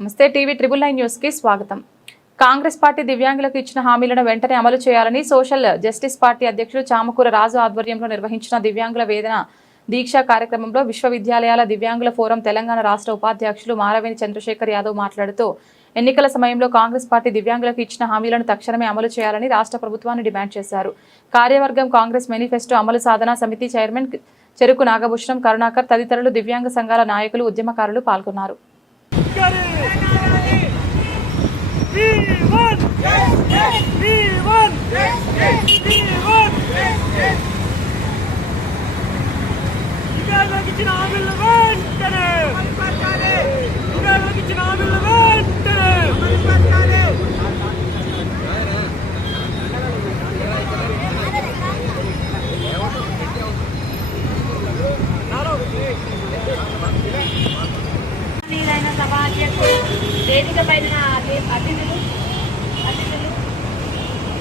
నమస్తే TV TNN news కి స్వాగతం। కాంగ్రెస్ పార్టీ దివ్యాంగులకు ఇచ్చిన హామీలను వెంటనే అమలు చేయాలని సోషల్ జస్టిస్ పార్టీ అధ్యక్షుడు చామకూర రాజు ఆధ్వర్యంలో నిర్వహించిన దివ్యాంగుల వేదన దీక్ష కార్యక్రమంలో విశ్వవిద్యాలయాల దివ్యాంగుల ఫోరం తెలంగాణ రాష్ట్ర ఉపాధ్యక్షులు మారవేణి చంద్రశేఖర్ యాదవ్ మాట్లాడుతూ ఎన్నికల సమయంలో కాంగ్రెస్ పార్టీ దివ్యాంగులకు ఇచ్చిన హామీలను తక్షణమే అమలు చేయాలని రాష్ట్ర ప్రభుత్వాన్ని డిమాండ్ చేశారు। కార్యవర్గం కాంగ్రెస్ మేనిఫెస్టో అమలు సాధన సమితి చైర్మన్ చెరుకు నాగభూషణం కరుణాకర్ తదితరులు దివ్యాంగ సంఘాల నాయకులు ఉద్యమకారులు పాల్గొన్నారు। వేదిక పైన అతిథులు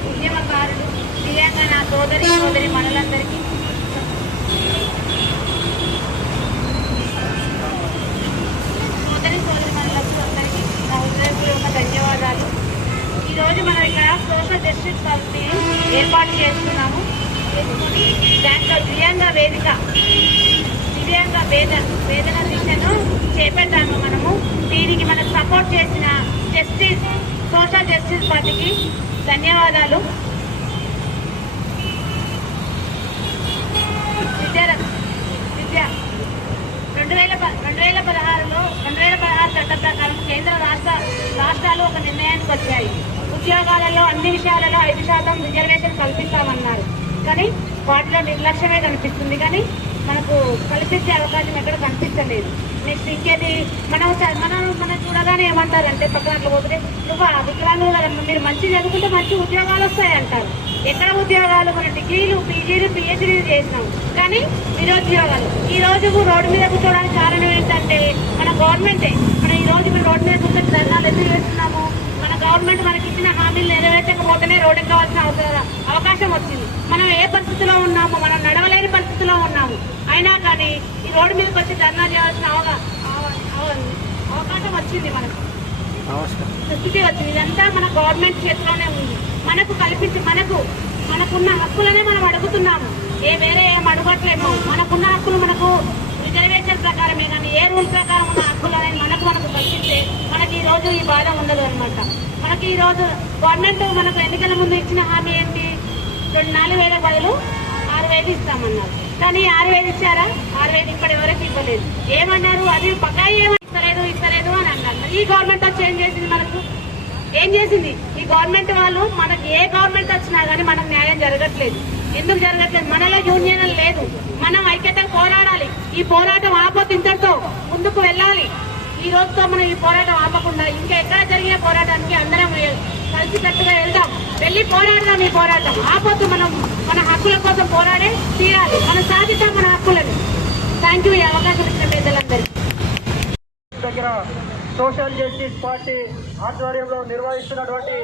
ఉద్యమకారులు దివ్యాంగ నా సోదరి మనలందరికీ మనలకు అందరికీ నా హృదయపూర్వక ధన్యవాదాలు। ఈరోజు మనం ఇక్కడ సోషల్ జస్టిస్ పార్టీ ఏర్పాటు చేసుకున్నాము। దాంట్లో దివ్యాంగ వేదన దీక్షను చేపట్టాము మనము। దీనికి మనకు సపోర్ట్ చేసిన సోషల్ జస్టిస్ పార్టీకి ధన్యవాదాలు। 2016 చట్ట ప్రకారం కేంద్ర రాష్ట్రాలు ఒక నిర్ణయానికి వచ్చాయి। ఉద్యోగాలలో అన్ని విషయాలలో 5% రిజర్వేషన్ కల్పిస్తామన్నారు, కానీ వాటిలో నిర్లక్ష్యమే కనిపిస్తుంది, కానీ మనకు కల్పించే అవకాశం ఎక్కడ కనిపించలేదు। నెక్స్ట్ ఇంకేది మనం చూడగానే ఏమంటారంటే పక్కన అట్లా పోతే నువ్వు వికలాంగులు కదా, మీరు మంచి చదువుకుంటే మంచి ఉద్యోగాలు వస్తాయి అంటారు। ఎక్కడ ఉద్యోగాలు? మన డిగ్రీలు PGలు PhDలు చేసినాం, కానీ నిరుద్యోగాలు। ఈ రోజు రోడ్డు మీద కూర్చోవడానికి కారణం ఏంటంటే మన గవర్నమెంటే। మనం ఈ రోజు మీరు రోడ్డు మీద కూర్చొని ధర్నాలు ఎందుకు చేస్తున్నాము? మన గవర్నమెంట్ మనకి ఇచ్చిన హామీలు నెరవేర్చకపోతేనే రోడ్డు కావాల్సిన అవకాశం వచ్చింది। మనం ఏ పరిస్థితిలో ఉన్నాము? మనం నడవలేని పరిస్థితిలో ఉన్నాము, అయినా కానీ ఈ రోడ్డు మీదకి వచ్చి ధర్నా చేయాల్సిన అవకాశం వచ్చింది, మనకు స్థితి వచ్చింది। ఇదంతా మన గవర్నమెంట్ చేతిలోనే ఉంది। మనకు కల్పించి మనకున్న హక్కులనే మనం అడుగుతున్నాము, వేరే ఏం అడగట్లేము। మనకున్న హక్కులు మనకు రిజర్వేషన్ ప్రకారమే, కానీ ఏ రూల్ ప్రకారం ఉన్న హక్కులు అనేది మనకు కల్పిస్తే మనకి ఈ రోజు ఈ బాధ ఉండదు అనమాట। మనకి ఈ రోజు గవర్నమెంట్ మనకు ఎన్నికల ముందు ఇచ్చిన హామీ ఏంటి? 4,000 బదులు 6,000 ఇస్తామన్నారు, కానీ 6,000 ఇచ్చారా? 6,000 ఇక్కడ ఎవరికి ఇవ్వలేదు। ఏమన్నారు? అది బకాయి ఇస్తలేదు అని అన్నారు। ఈ గవర్నమెంట్ వచ్చి ఏం చేసింది? మనకు ఏం చేసింది ఈ గవర్నమెంట్? వాళ్ళు మనకి ఏ గవర్నమెంట్ వచ్చినా కానీ మనకు న్యాయం జరగట్లేదు। ఎందుకు జరగట్లేదు? మనలో యూనియన్ లేదు, మనం ఐక్యతగా పోరాడాలి। ఈ పోరాటం ఆపొద్దు, ఇంతటితో ముందుకు వెళ్ళాలి। ఈ రోజుతో మనం ఈ పోరాటం ఆపకుండా ఇంకా ఎక్కడ జరిగిన పోరాటానికి అందరం కలిసికట్టుగా వెళ్దాం, వెళ్ళి పోరాడదాం। ఈ పోరాటం ఆపొద్దు, మనం మన హక్కుల కోసం పోరాడే తీరాలి, మనం సాధిద్దాం మన హక్కులను। థ్యాంక్ యూ, ఈ అవకాశం ఇచ్చిన పెద్దలందరికీ। సోషల్ జస్టిస్ పార్టీ ఆధ్వర్యంలో నిర్వహిస్తున్నటువంటి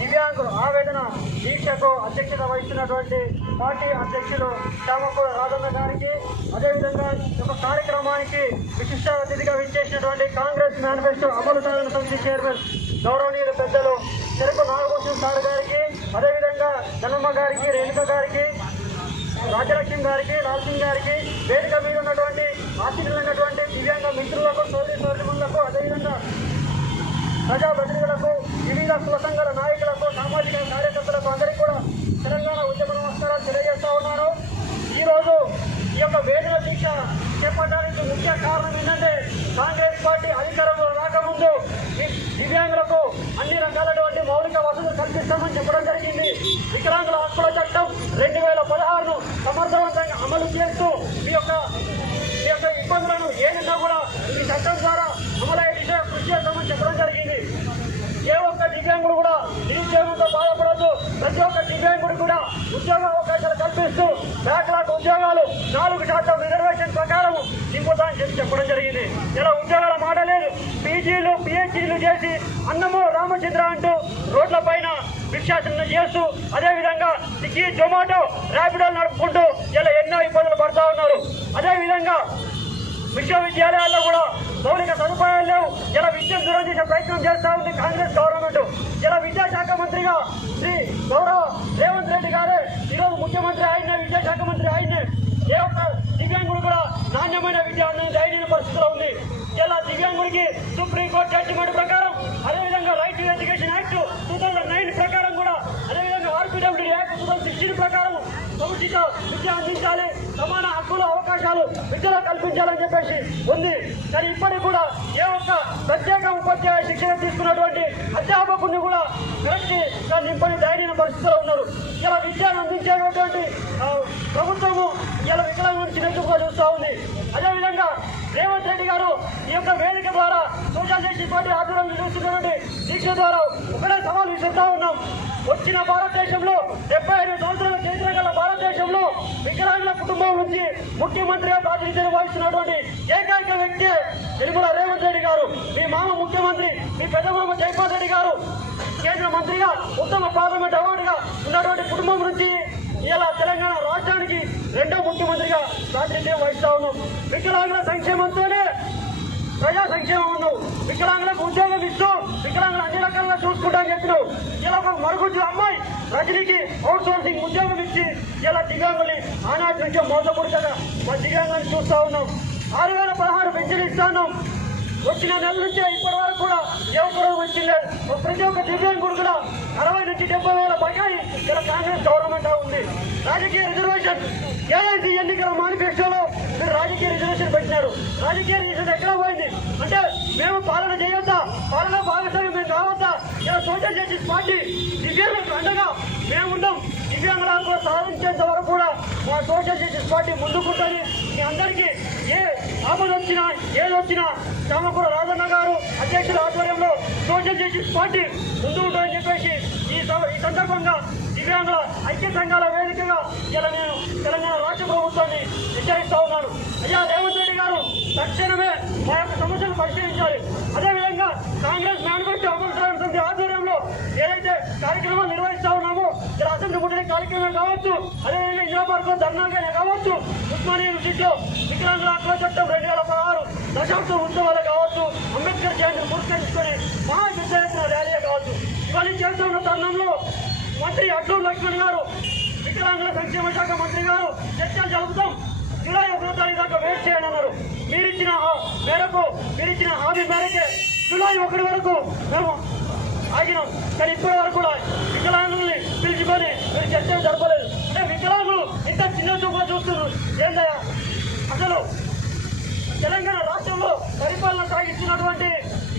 దివ్యాంగుల ఆవేదన దీక్షకు అధ్యక్షత వహిస్తున్నటువంటి పార్టీ అధ్యక్షులు చామకూర రాజన్న గారికి, అదేవిధంగా ఒక కార్యక్రమానికి విశిష్ట అతిథిగా విచ్చేసినటువంటి కాంగ్రెస్ మేనిఫెస్టో అమలు సాధన సమితి చైర్మన్ గౌరవనీయులు పెద్దలు చెరుకు నాగభూషణం సార్ గారికి, అదేవిధంగా ధనమ్మ గారికి, రేణుక గారికి, రాజలక్ష్మి గారికి, లాల్ సింగ్ గారికి, వేదిక మీద ఉన్నటువంటి ఆశీర్వైనటువంటి దివ్యాంగ మిత్రులకు, సోదరిమణులకు, అదేవిధంగా ప్రజాప్రతినిధులకు, వివిధ కుల సంఘాల నాయకులకు, సామాజిక కార్యకర్తలకు అందరికీ కూడా తెలంగాణ ఉద్యమ నమస్కారాలు తెలియజేస్తా ఉన్నాను। ఈరోజు ఈ యొక్క వేదన దీక్ష చేపట్టడానికి ముఖ్య కారణం ఏంటంటే కాంగ్రెస్ పార్టీ అధికారంలో రాకముందు దివ్యాంగులకు అన్ని రకాలైనటువంటి మౌలిక వసతులు కల్పిస్తామని చెప్పడం జరిగింది। వికలాంగుల హక్కుల చట్టం 2016ను సమర్థవంతంగా అమలు చేస్తూ మీ యొక్క ఇబ్బందులను ఏదైనా కూడా ఈ చట్టం ద్వారా అమలయ్యే దిశగా కృషి చేస్తామని చెప్పడం జరిగింది। ఏ ఒక్క దివ్యాంగుడు కూడా నిరుద్యోగంతో బాధపడద్దు, ప్రతి ఒక్క దివ్యాంగుడు కూడా ఉద్యోగ అవకాశాలు కల్పిస్తూ బ్యాక్లాగ్ ఉద్యోగాలు 4% రిజర్వేషన్ ప్రకారం నింపుతామని చెప్పడం జరిగింది। ఇలా ఉద్యోగాల మాట లేదు, PGలు PhDలు చేసి అన్నమో రామచంద్ర అంటూ రోడ్ల పైన భిక్షాటన చేస్తూ, అదేవిధంగా స్విగ్గీ, జొమాటో, ర్యాపిడోలు నడుపుకుంటూ ఇలా ఎన్నో ఇబ్బందులు పడుతూ ఉన్నారు। అదేవిధంగా విశ్వవిద్యాలయాల్లో కూడా మౌలిక సదుపాయాలు లేవు, కార్యక్రమం చేస్తా ఉంది కాంగ్రెస్ గవర్నమెంట్. ఇలా విద్యాశాఖ మంత్రిగా శ్రీ గౌరవ రేవంత్ రెడ్డి గారే, ఈరోజు ముఖ్యమంత్రి ఆయనే, విద్యాశాఖ మంత్రి ఆయనే. ఏ ఒక్క దివ్యాంగుడు కూడా నాణ్యమైన విద్య దయనీయ పరిస్థితిలో ఉంది. ఇలా దివ్యాంగుడికి సుప్రీంకోర్టు జడ్జిమెంట్ ప్రకారం, అదేవిధంగా రైట్ టు ఎడ్యుకేషన్ యాక్ట్ 2009 ప్రకారం కూడా, అదేవిధంగా ఆర్పిడబ్ల్యూడి యాక్ట్ 2016 ప్రకారం సముచిత విద్య అందించాలి, సమాన హక్కులు అవకాశాలు విద్యలో కల్పించాలని చెప్పేసి ఉంది. కానీ ఇప్పటికి కూడా ఏ ఒక్క ప్రత్యేక ఉపాధ్యాయ శిక్షణ తీసుకున్నటువంటి అధ్యాపకుడిని కూడా కరెక్ట్గా నింపని దయనీయ పరిస్థితిలో ఉన్నారు. ఇలా విద్యను అందించేటటువంటి ప్రభుత్వము ఇలా వికలాంగులను చిన్నగా చూస్తూ ఉంది. అదేవిధంగా రేవంత్ రెడ్డి గారు ఈ యొక్క వేదిక ద్వారా సోషల్ జస్టిస్ పార్టీ ఆధ్వర్యంలో చూస్తున్నటువంటి దీక్ష ద్వారా ఒకటే సవాల్ విసురుతా ఉన్నాం. వచ్చిన భారతదేశంలో 75 సంవత్సరాల చరిత్ర గల భారతదేశంలో వికలాంగుల కుటుంబం నుంచి ముఖ్యమంత్రిగా ప్రాతినిధ్యం వహిస్తున్నటువంటి ఏకైక వ్యక్తి తెలుగుల రేవంత్ రెడ్డి గారు. మీ మామ ముఖ్యమంత్రి, మీ పెద్ద మామ జైపాల్ రెడ్డి గారు కేంద్ర మంత్రిగా, ఉత్తమ పార్లమెంట్ అవార్డుగా ఉన్నటువంటి కుటుంబం నుంచి ఇలా తెలంగాణ రాష్ట్రానికి 2వ ముఖ్యమంత్రిగా ప్రాతినిధ్యం వహిస్తా ఉన్నాం. వికలాంగుల సంక్షేమంతోనే ప్రజా సంక్షేమం ఉన్నావు. వికలాంగులకు ఉద్యోగం ఇస్తూ వికలాంగులు అన్ని రకాలుగా చూసుకుంటా చెప్పినావు. ఇలా ఒక మరుగుజ్జు అమ్మాయి రజనీకి అవుట్ సోర్సింగ్ ఉద్యోగం ఇచ్చి ఇలా దివ్యాంగుల్ని ఆనాటి నుంచి మోసపూరితగా మా దివ్యాంగులను చూస్తూ ఉన్నాం. 6016 పెన్షన్ ఇస్తాను. వచ్చిన నెల నుంచి ఇప్పటి వరకు కూడా ఏ ఒక్కరూ వచ్చింది. ప్రతి ఒక్క దివ్యాంగుడు కూడా 60 నుంచి 70 వేల బకాయి ఇలా కాంగ్రెస్ గవర్నమెంట్ ఉంది. రాజకీయ రిజర్వేషన్ ఏఐసి ఎన్నికల మేనిఫెస్టోలో మీరు రాజకీయ రిజర్వేషన్ పెట్టినారు. రాజకీయ రిజర్వేషన్ ఎక్కడ పోయింది అంటే మేము పాలన చేయొద్దా, పాలన భాగస్వామ్యం మేము కావద్దా? ఇలా సోషల్ జస్టిస్ పార్టీ దివ్యాంగులకు అండగా మేముంటాం. దివ్యాంగులను కూడా సాధించేంత వరకు కూడా మా సోషల్ జస్టిస్ పార్టీ ముందుకుంటుంది. మీ అందరికీ ఏ ఆపద వచ్చినా ఏదొచ్చినా చామకూర రాజన్న గారు అధ్యక్షుల ఆధ్వర్యంలో సోషల్ జస్టిస్ పార్టీ ముందు ఉంటుందని చెప్పేసి ఈ సందర్భంగా దివ్యాంగుల ఐక్య సంఘాల వేదికగా ఇలా నేను తెలంగాణ రాష్ట్ర ప్రభుత్వాన్ని హెచ్చరిస్తా ఉన్నాను. అయ్యా రేవంత్ రెడ్డి గారు తక్షణమే మా యొక్క సమస్యలు పరిశీలించాలి. అదేవిధంగా కాంగ్రెస్ మేనిఫెస్టో అమలు సమితి ఆధ్వర్యంలో ఏదైతే కార్యక్రమాలు నిర్వహిస్తా ఉన్నామో, ఇలా అసెంబ్లీ ముట్టడి కార్యక్రమం కావచ్చు, అదేవిధంగా ఇందిరాపార్క్ ధర్నాగానే కావచ్చు, ఉస్మానియా యూనివర్సిటీలో వికలాంగుల హక్కుల చట్టం 2016 దశాబ్దం ఉత్సవాలు కావచ్చు, అంబేద్కర్ జయంతిని పురస్కరించుకొని మహా పెద్ద ఎత్తున ర్యాలీ కావచ్చు, ఇవన్నీ చేస్తున్న తరుణంలో మంత్రి అడ్లూరు లక్ష్మణ్ గారు, వికలాంగుల సంక్షేమ శాఖ మంత్రి గారు చర్చలు జరుపుతాం, జూలై 1వ తారీఖు దాకా వెయిట్ చేయండి అన్నారు. మీరిచ్చిన హామీ మేరకే జూలై 1 వరకు మేము ఆగినాం. కానీ ఇప్పటి వరకు కూడా వికలాంగుల్ని పిలిచికొని మీరు చర్చలు జరపలేదు. అంటే వికలాంగులు ఇంత చిన్న చూపుగా చూస్తున్నారు. ఏందయ్యా అసలు తెలంగాణ రాష్ట్రంలో పరిపాలన సాగిస్తున్నటువంటి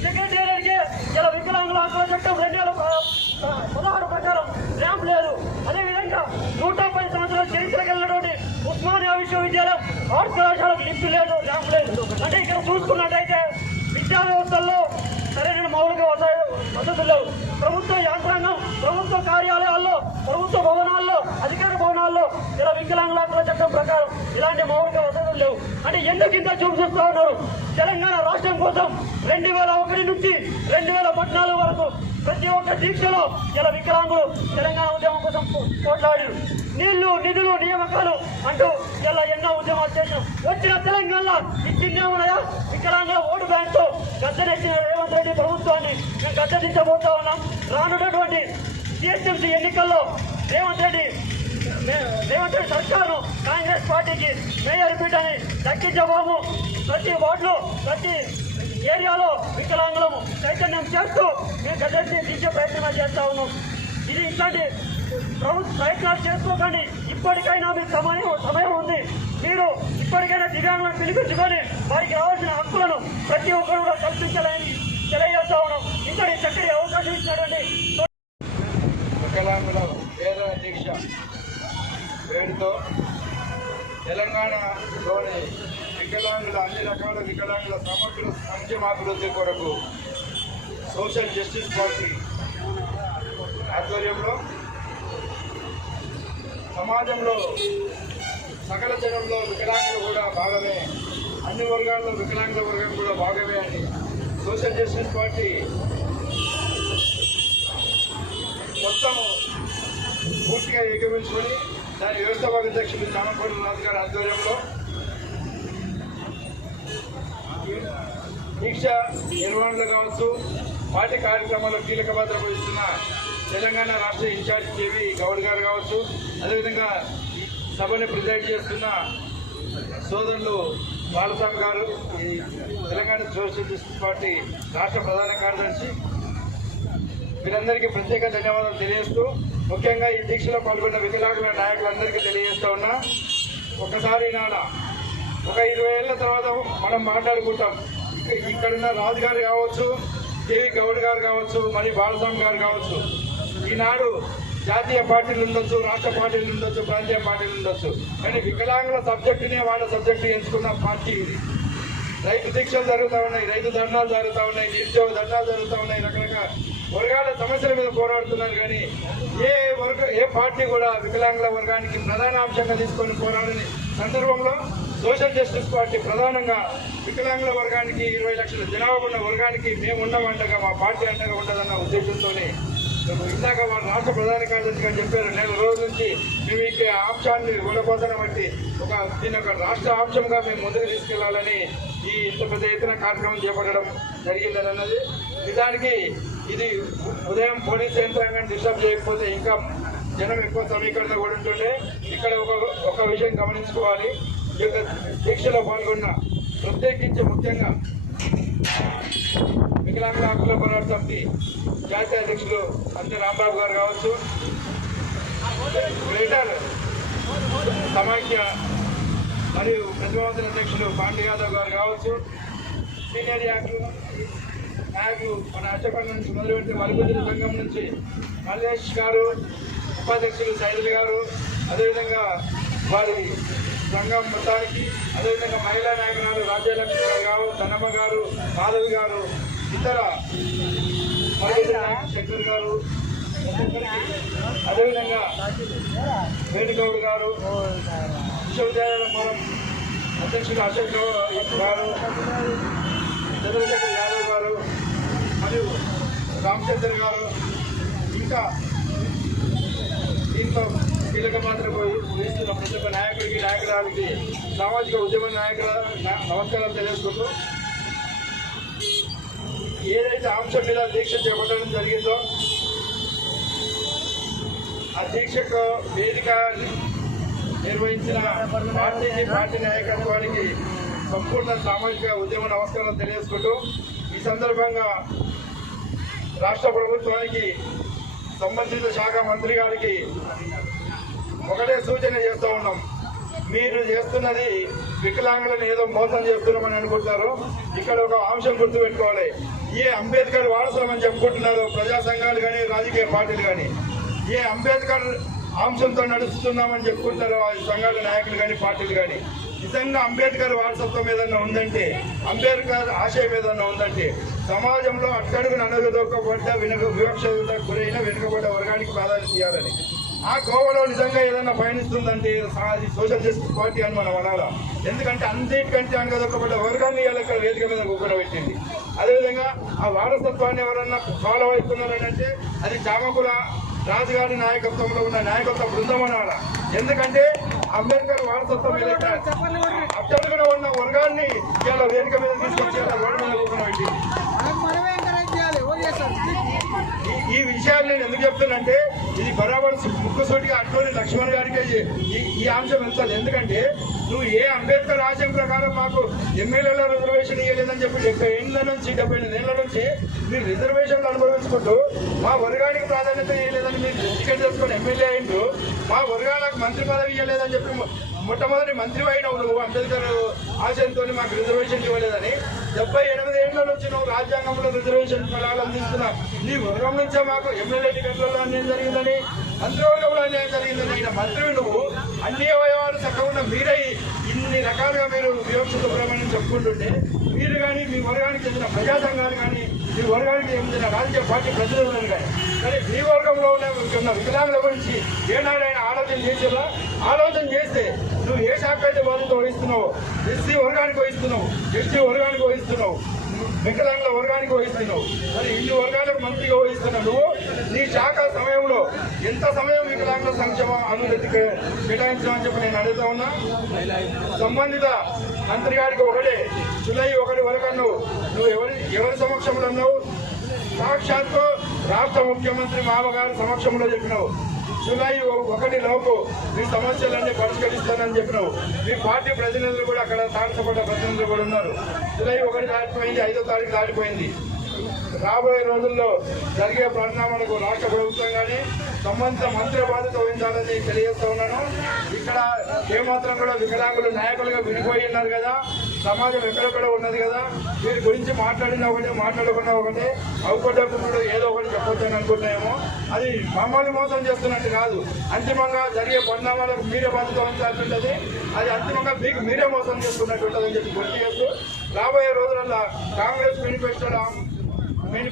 సెక్రటేరియట్కి ఇలా వికలాంగుల హక్కుల చట్టం 2016 ప్రకారం ర్యాంప్ లేదు. అదేవిధంగా 110 సంవత్సరాల చరిత్ర కలిగినటువంటి ఉస్మానియా విశ్వవిద్యాలయం ఆర్ట్స్ కళాశాలకు లిఫ్ట్ లేదు, ర్యాంప్ లేదు. అంటే ఇక్కడ చూసుకున్నట్టయితే విద్యా వ్యవస్థల్లో సరైన మౌలిక వసతులు లేవు. ప్రభుత్వ యంత్రాంగం, ప్రభుత్వ కార్యాలయాల్లో, ప్రభుత్వ భవనాల్లో, అధికార భవనాల్లో ఇలా వికలాంగుల హక్కుల చట్టం ప్రకారం ఇలాంటి మౌలిక వసతులు లేవు. అంటే ఎందుకు ఇంత చూపు చూస్తూ ఉన్నారు? తెలంగాణ రాష్ట్రం కోసం 2001 నుంచి 2014 వరకు ప్రతి ఒక్క దీక్షలో ఇలా వికలాంగులు తెలంగాణ ఉద్యమం కోసం పోట్లాడారు. నీళ్లు, నిధులు, నియామకాలు అంటూ ఇలా ఎన్నో ఉద్యమాలు చేసినాం. వచ్చిన తెలంగాణలో ఇచ్చిందేమన్నాయా? వికలాంగుల ఓటు బ్యాంక్తో గద్దెనెచ్చిన రేవంత్ రెడ్డి ప్రభుత్వాన్ని మేము గద్దెదించబోతా ఉన్నాం. రానున్నటువంటి జిహెచ్ఎంసీ ఎన్నికల్లో రేవంత్ రెడ్డి సర్కారు కాంగ్రెస్ పార్టీకి మేయర్ పీఠని దక్కించబోము. ప్రతి వార్డులో, ప్రతి ఏరియాలో వికలాంగులము చైతన్యం చేస్తూ మేము గద్దెదించే ప్రయత్నం చేస్తా ఉన్నాం. ఇది ఇట్లాంటి ప్రభుత్వ ప్రయత్నాలు చేసుకోకండి. ఇప్పటికైనా మీకు సమయం ఉంది. మీరు ఇప్పటికైనా దివ్యాంగులను పిలిపించుకొని వారికి రావాల్సిన హక్కులను ప్రతి ఒక్కరు కూడా కల్పించాలని తెలియజేస్తా ఉన్నాం. ఇంతటి చక్కటి అవకాశం ఇచ్చినటువంటి వికలాంగుల వేదన దీక్ష పేరుతో తెలంగాణలోని వికలాంగుల అన్ని రకాల వికలాంగుల సమగ్ర సంక్షేమాభివృద్ధి కొరకు సోషల్ జస్టిస్ పార్టీ ఆధ్వర్యంలో సమాజంలో సకల జనంలో వికలాంగులు కూడా భాగమే, అన్ని వర్గాల్లో వికలాంగుల వర్గం కూడా భాగమే అని సోషల్ జస్టిస్ పార్టీ మొత్తం పూర్తిగా ఏకీభవించుకొని దాని వ్యవస్థాపక అధ్యక్షులు చామకూర రాజు గారి ఆధ్వర్యంలో దీక్ష నిర్వహణలు కావచ్చు, పార్టీ కార్యక్రమాల్లో కీలక పాత్ర వహిస్తున్న తెలంగాణ రాష్ట్ర ఇన్ఛార్జ్ కేవీ గౌడ్ గారు కావచ్చు, అదేవిధంగా సభని ప్రిజైడ్ చేస్తున్న సోదరులు బాలస్వామి గారు, ఈ తెలంగాణ సోషలిస్ట్ పార్టీ రాష్ట్ర ప్రధాన కార్యదర్శి, వీరందరికీ ప్రత్యేక ధన్యవాదాలు తెలియజేస్తూ, ముఖ్యంగా ఈ దీక్షలో పాల్గొన్న వికలాంగుల నాయకులందరికీ తెలియజేస్తా ఉన్నా, ఒకసారి నాన్న ఒక 20 ఏళ్ల తర్వాత మనం మాట్లాడుకుంటాం. ఇక్కడున్న రాజు గారు కావచ్చు, కేవీ గౌడ్ గారు కావచ్చు, మరి బాలస్వామి గారు కావచ్చు, ఈనాడు జాతీయ పార్టీలు ఉండొచ్చు, రాష్ట్ర పార్టీలు ఉండొచ్చు, ప్రాంతీయ పార్టీలు ఉండొచ్చు, కానీ వికలాంగుల సబ్జెక్టునే వాళ్ళ సబ్జెక్టు ఎంచుకున్న పార్టీ ఇది. రైతు దీక్షలు జరుగుతూ ఉన్నాయి, రైతు ధర్నాలు జరుగుతూ ఉన్నాయి, నిరుద్యోగ ధర్నాలు జరుగుతూ ఉన్నాయి, రకరకాల వర్గాల సమస్యల మీద పోరాడుతున్నారు. కానీ ఏ పార్టీ కూడా వికలాంగుల వర్గానికి ప్రధాన అంశంగా తీసుకొని పోరాడని సందర్భంలో సోషల్ జస్టిస్ పార్టీ ప్రధానంగా వికలాంగుల వర్గానికి 20 లక్షల జనాభా ఉన్న వర్గానికి మేము ఉండమండగా, మా పార్టీ అండగా ఉండదన్న ఉద్దేశంతోనే ఇందాక వారు రాష్ట్ర ప్రధాన కార్యదర్శి గారు చెప్పారు, 4 రోజుల నుంచి మేము ఈ అంశాన్ని ఉండబోతున్న బట్టి దీని ఒక రాష్ట్ర అంశంగా మేము ముందుకు తీసుకెళ్లాలని ఈ ఇంత పెద్ద ఎత్తున కార్యక్రమం చేపట్టడం జరిగిందని అన్నది. నిజానికి ఇది ఉదయం పోలీస్ యంత్రాంగాన్ని డిస్టర్బ్ చేయకపోతే ఇంకా జనం ఎక్కువ సమీకరణ కూడా ఉంటుండే. ఇక్కడ ఒక విషయం గమనించుకోవాలి, ఈ యొక్క దీక్షలో పాల్గొన్న ప్రత్యేకించి ముఖ్యంగా వికలాంగుల హక్కుల పోరాట సమితి జాతీయ అధ్యక్షులు అంతే రాంబాబు గారు కావచ్చు, గ్రేటర్ సమాఖ్య మరియు ప్రతిభావంతుల అధ్యక్షులు పాండు యాదవ్ గారు కావచ్చు, సీనియర్ నాయకులు మన అచ్చపల్లి నుంచి మొదలుపెట్టి మరుగుదల సంఘం నుంచి మల్లేష్ గారు, ఉపాధ్యక్షులు సైదుల్ గారు, అదేవిధంగా వారి సంఘం మొత్తానికి, అదేవిధంగా మహిళా నాయకురాలు రాజ్యలక్ష్మి గారు, ధనమ్మ గారు, మాధవి గారు, ఇతర శంకర్ గారు, అదేవిధంగా వేణుగౌడ్ గారు, విశ్వవిద్యాలయాల ఫోరం అధ్యక్షుడు అశోక్ గారు, చంద్రశేఖర్ యాదవ్ గారు, మరియు రామచంద్ర గారు, ఇంకా దీంట్లో కీలక పాత్ర వహిస్తున్న ప్రతి ఒక్క నాయకుడికి, నాయకురాలకి, సామాజిక ఉద్యమ నాయకుల నమస్కారాలు తెలియజేసుకుంటూ, ఏదైతే అంశం మీద దీక్ష చేపట్టడం జరిగిందో ఆ దీక్షకు వేదిక నిర్వహించిన పార్టీ నాయకత్వానికి సంపూర్ణ సామాజిక ఉద్యమ నమస్కారం తెలియజేసుకుంటూ, ఈ సందర్భంగా రాష్ట్ర ప్రభుత్వానికి సంబంధిత శాఖ మంత్రి గారికి ఒకటే సూచన చేస్తూ ఉన్నాం. మీరు చేస్తున్నది వికలాంగులను ఏదో మోసం చేస్తున్నామని అనుకుంటున్నారు. ఇక్కడ ఒక అంశం గుర్తుపెట్టుకోవాలి, ఏ అంబేద్కర్ వారసులమని చెప్పుకుంటున్నారు ప్రజా సంఘాలు కానీ రాజకీయ పార్టీలు కానీ, ఏ అంబేద్కర్ అంశంతో నడుస్తున్నామని చెప్పుకుంటారు ఆ సంఘాల నాయకులు కానీ పార్టీలు కానీ, నిజంగా అంబేద్కర్ వారసత్వం ఏదన్నా ఉందంటే, అంబేద్కర్ ఆశయం ఏదన్నా ఉందంటే, సమాజంలో అట్టడుగున అనగదొక్కబడ్డ వివక్షత గురైన వెనుకబడ్డ వర్గానికి ప్రాధాన్యత ఇవ్వాలని, ఆ కోవలో నిజంగా ఏదైనా పయనిస్తుందంటే అది సోషల్ జస్టిస్ పార్టీ అని మనం అనాలా. ఎందుకంటే అన్నిటికంటే అనగదొక్కబడ్డ వర్గాన్ని ఇక్కడ వేదిక మీద కూర్చోబెట్టింది. అదేవిధంగా ఆ వారసత్వాన్ని ఎవరన్నా ఫాలో అవుతున్నారని అంటే అది చామకుల రాజుగారి నాయకత్వంలో ఉన్న నాయకత్వ బృందం అనాలా. ఎందుకంటే అంబేద్కర్ వారసత్వం ఏదైతే అట్టడుగున ఉన్న వర్గాన్ని ఇలా వేదిక మీద తీసుకొచ్చి రోడ్డు మీద కూర్చోబెట్టింది. ఈ విషయాలు నేను ఎందుకు చెప్తానంటే ఇది బరాబర్ ముక్కుసూటిగా అట్లోని లక్ష్మణ్ గారికి ఈ అంశం వెళ్తుంది. ఎందుకంటే నువ్వు ఏ అంబేద్కర్ ఆశయం ప్రకారం మాకు ఎమ్మెల్యేల రిజర్వేషన్ ఇవ్వలేదని చెప్పి 70 ఏళ్ళ నుంచి 78 ఏళ్ళ నుంచి మీరు రిజర్వేషన్లు అనుభవించుకుంటూ మా వర్గానికి ప్రాధాన్యత ఇవ్వలేదని మీరు టికెట్ చేసుకుని ఎమ్మెల్యే అయింటూ మా వర్గాలకు మంత్రి పదవి ఇవ్వలేదని చెప్పి మొట్టమొదటి మంత్రి అయినావు నువ్వు. అంబేద్కర్ ఆశయంతో మాకు రిజర్వేషన్ ఇవ్వలేదని 78 ఏళ్ళ నుంచి నువ్వు రాజ్యాంగంలో రిజర్వేషన్ ఫలాలు అందిస్తున్నా నీ వర్గం నుంచే మాకు ఎమ్మెల్యే టికెట్లలో అన్యాయం జరిగిందని, మంత్రివర్గంలో అన్యాయం జరిగిందని అయిన మంత్రివి నువ్వు. అన్ని అవయవాలు చక్కగా మీరై ఇన్ని రకాలుగా మీరు వివక్షత ప్రమాణం చెప్పుకుంటుంటే మీరు కానీ మీ వర్గానికి చెందిన ప్రజా సంఘాలు కానీ మీ వర్గానికి చెందిన రాజకీయ పార్టీ ప్రతినిధులను కానీ మీ వర్గంలో ఉన్న వికలాంగుల గురించి ఏనాడైనా ఆలోచన చేస్తే నువ్వు ఏ శాఖ అయితే బాధ్యత వహిస్తున్నావు, ఎస్సీ వర్గానికి వహిస్తున్నావు, ఎస్టీ వర్గానికి వహిస్తున్నావు, వికలాంగుల వర్గానికి వహిస్తున్నావు, మరి ఇన్ని వర్గాలకు మంత్రిగా వహిస్తున్నావు. నువ్వు నీ శాఖ సమయంలో ఎంత సమయం వికలాంగుల సంక్షేమ అభివృద్ధికి కేటాయించమని చెప్పి నేను అడుగుతా ఉన్నా. సంబంధిత మంత్రి గారికి ఒకటే జూలై 1 వరకు నువ్వు ఎవరి సమక్షంలో ఉన్నావు, సాక్షాత్తు రాష్ట్ర ముఖ్యమంత్రి మామగారి సమక్షంలో చెప్పినావు. జూలై 1 లోపు మీ సమస్యలన్నీ పరిష్కరిస్తానని చెప్పినావు. మీ పార్టీ ప్రతినిధులు కూడా అక్కడ తారసపడ్డ ప్రతినిధులు కూడా ఉన్నారు. జూలై 1 దాటిపోయింది, 5వ తారీఖు దాటిపోయింది. రాబోయే రోజుల్లో జరిగే పరిణామాలకు రాష్ట్ర ప్రభుత్వం కానీ సంబంధిత మంత్రి బాధ్యత వహించాలని తెలియజేస్తూ ఉన్నాను. ఇక్కడ ఏమాత్రం కూడా వికలాంగులు నాయకులుగా విడిపోయి ఉన్నారు కదా, సమాజం ఎక్కడెక్కడ ఉన్నది కదా, వీరి గురించి మాట్లాడినా ఒకటే మాట్లాడకుండా ఒకటే, అవుపడ్డప్పుడు ఏదో ఒకటి చెప్పొచ్చని అనుకుంటున్నామో. అది మమ్మల్ని మోసం చేస్తున్నట్టు కాదు. అంతిమంగా జరిగే పరిణామాలకు మీరే బాధ్యత వహించాల్సి ఉంటుంది. అది అంతిమంగా మీకు మీరే మోసం చేస్తున్నట్టు ఉంటుందని చెప్పి గుర్తు చేస్తూ, రాబోయే రోజులలో కాంగ్రెస్ మేనిఫెస్టోలో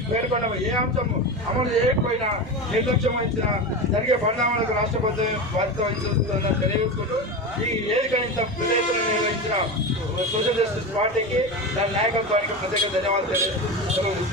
పేర్కొన్న ఏ అంశం అమలు చేయకపోయినా నిర్లక్ష్యం వహించిన జరిగే పరిణామాలకు రాష్ట్రపతి బాధ్యత వహించాలని తెలియజేసుకుంటూ, ఈ వేదికైన ప్రదేశాలను నిర్వహించిన సోషల్ జస్టిస్ పార్టీకి, దాని నాయకత్వానికి ప్రత్యేక ధన్యవాదాలు తెలియజేస్తున్నాను.